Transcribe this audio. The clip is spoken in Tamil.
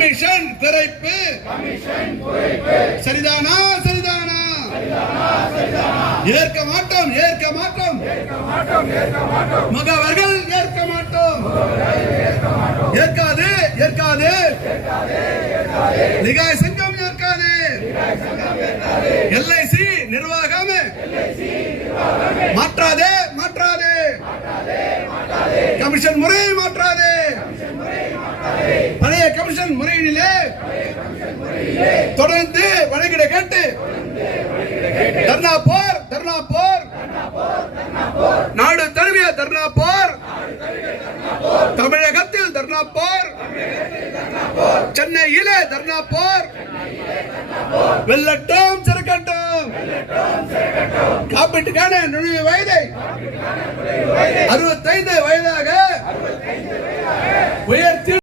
கமிஷன் குறைப்பு சரிதானா சரிதானா? ஏற்க மாட்டோம் ஏற்க மாட்டோம் முகவர்கள் ஏற்க மாட்டோம். ஏற்காது ஏற்காது லிகாய் சங்கம் ஏற்காது. எல்ஐசி நிர்வாகம் மாற்றாதே மாற்றாதே. கமிஷன் முறை மாற்றாதே. பழைய கமிஷன் முறையிலே தொடர்ந்து வழங்கிட கேட்டு தர்ணா போர் தர்ணா போர் நாடு தழுவிய தர்ணா போர். தமிழகத்தில் தர்ணா போர், சென்னையிலே தர்ணா போர். வெள்ளட்டும் சிறக்கட்டும். காப்பீட்டுக்கான நுழைவு வயதை 65 வயதாக உயர்த்தி